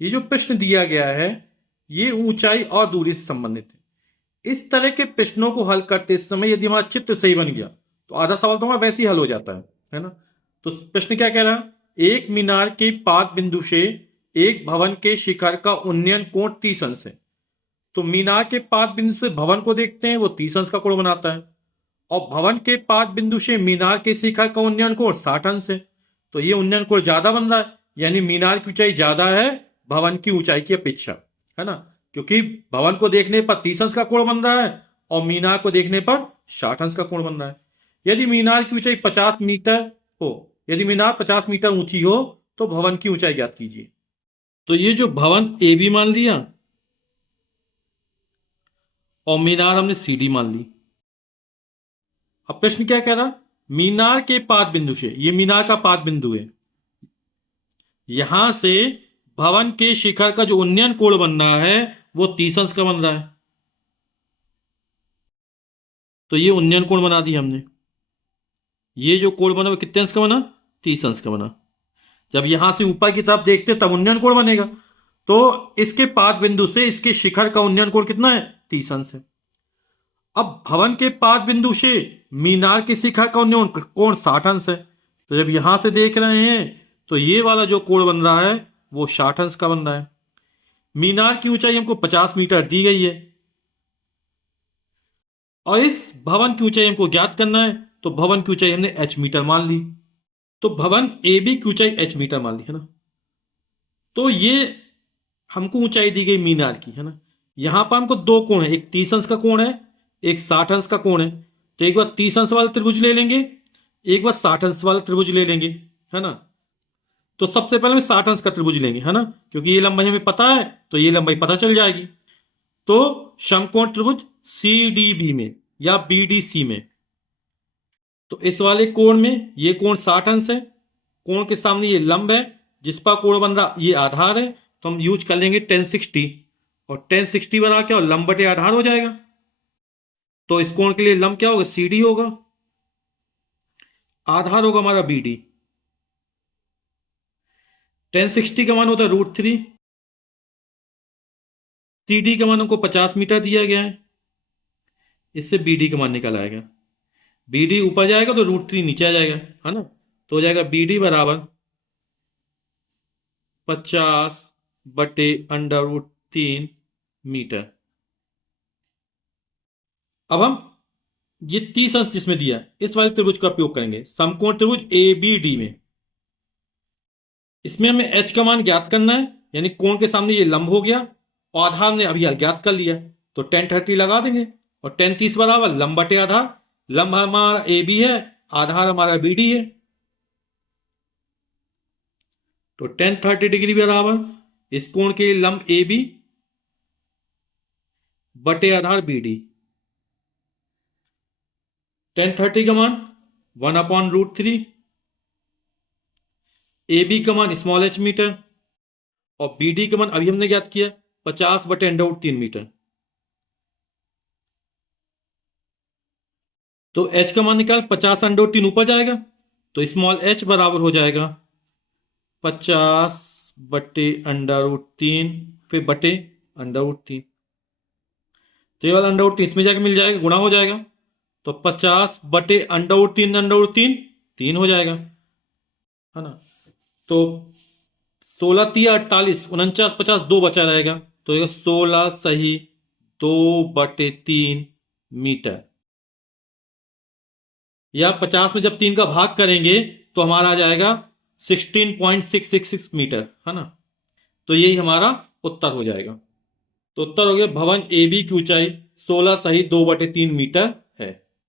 ये जो प्रश्न दिया गया है ये ऊंचाई और दूरी से संबंधित है। इस तरह के प्रश्नों को हल करते समय यदि हमारा चित्र सही बन गया तो आधा सवाल तो हमारा वैसे ही हल हो जाता है ना। तो प्रश्न क्या कह रहा है, एक मीनार के पाद बिंदु से एक भवन के शिखर का उन्नयन कोण 30 अंश है। तो मीनार के पाद बिंदु से भवन को देखते हैं, वो 30 अंश का कोण बनाता है, और भवन के पाद बिंदु से मीनार के शिखर का उन्नयन कोण 60 अंश है। तो ये उन्नयन कोण ज्यादा बन रहा है, यानी मीनार की ऊंचाई ज्यादा है भवन की ऊंचाई की अपेक्षा, है ना। क्योंकि भवन को देखने पर 30 अंश का कोण बन रहा है और मीनार को देखने पर 60 अंश का कोण बन रहा है। यदि मीनार की ऊंचाई 50 मीटर हो, यदि मीनार 50 मीटर ऊंची हो तो भवन की ऊंचाई ज्ञात कीजिए। तो ये जो भवन ए बी मान लिया और मीनार हमने सी डी मान ली। अब प्रश्न क्या कह रहा, मीनार के पाद बिंदु से, ये मीनार का पाद बिंदु है, यहां से भवन के शिखर का जो उन्नयन कोण बन रहा है वो 30 अंश का बन रहा है। तो ये उन्नयन कोण बना दिया हमने। ये जो कोण बना वो कितने अंश का बना, 30 अंश का बना। जब यहां से ऊपर की तरफ देखते तब उन्नयन कोण बनेगा। तो इसके पाद बिंदु से इसके शिखर का उन्नयन कोण कितना है, 30 अंश है। अब भवन के पाद बिंदु से मीनार के शिखर का उन्नयन कोण 60 अंश है। तो जब यहां से देख रहे हैं तो ये वाला जो कोण बन रहा है वो 60 अंश का बन रहा है। मीनार की ऊंचाई हमको 50 मीटर दी गई है और इस भवन की ऊंचाई हमको ज्ञात करना है, तो भवन की ऊंचाई हमने h मीटर मान ली। तो भवन ए बी की ऊंचाई h मीटर मान ली, है ना। तो ये हमको ऊंचाई दी गई मीनार की, है ना। यहां पर हमको दो कोण है, एक 30 अंश का कोण है, एक 60 अंश का कोण है। तो एक बार 30 अंश वाला त्रिभुज ले लेंगे, एक बार 60 अंश वाला त्रिभुज ले लेंगे, है ना। तो सबसे पहले हम 60 अंश का त्रिभुज लेंगे, है ना, क्योंकि ये लंबाई हमें पता है तो ये लंबाई पता चल जाएगी। तो समकोण त्रिभुज सी डी बी में या बी डी सी में, तो इस वाले कोण में ये कोण 60 अंश है, कोण के सामने ये लंब है जिस पर कोण बन रहा ये आधार है, तो हम यूज कर लेंगे 1060, और 1060 बना क्या, और लंब बटे आधार हो जाएगा। तो इस कोण के लिए लंब क्या होगा, सी डी होगा, आधार होगा हमारा बी डी। 1060 का मान होता है √3, सी डी का मान हमको 50 मीटर दिया गया है, इससे बी डी का मान निकल आएगा। बी डी ऊपर जाएगा तो √3 नीचे आ जाएगा, है ना। तो हो जाएगा बी डी बराबर 50/√3 मीटर। अब हम ये 30 अंश जिसमें दिया है इस वाले त्रिभुज का उपयोग करेंगे समकोण त्रिभुज ए बी डी में। इसमें हमें h का मान ज्ञात करना है, यानी कोण के सामने ये लंब हो गया और आधार ने अभी ज्ञात कर लिया, तो 1030 लगा देंगे, और 1030 बराबर लंब बटे आधार। लंब हमारा ए बी है, आधार हमारा बी डी है, तो 1030 डिग्री बराबर इस कोण के लंब ए बी बटे आधार बी डी। 1030 का मान 1/√3, ए बी का मान स्मॉल h मीटर, और बी डी का मान अभी हमने ज्ञात किया 50/√3 मीटर। तो h का मान निकाल 50/3 ऊपर जाएगा, तो स्मॉल h बराबर हो जाएगा 50/√3 फिर बटे √3। तो ये वाला √3 इसमें जाके मिल जाएगा, गुणा हो जाएगा, तो 50/√3 3 हो जाएगा, है ना। तो 16 3 48 49 50 2 बचा रहेगा, तो 16 सही 2/3 मीटर। या 50 में जब 3 का भाग करेंगे तो हमारा आ जाएगा 16.666 मीटर, है ना। तो यही हमारा उत्तर हो जाएगा। तो उत्तर हो गया भवन ए बी की ऊंचाई 16 सही 2/3 मीटर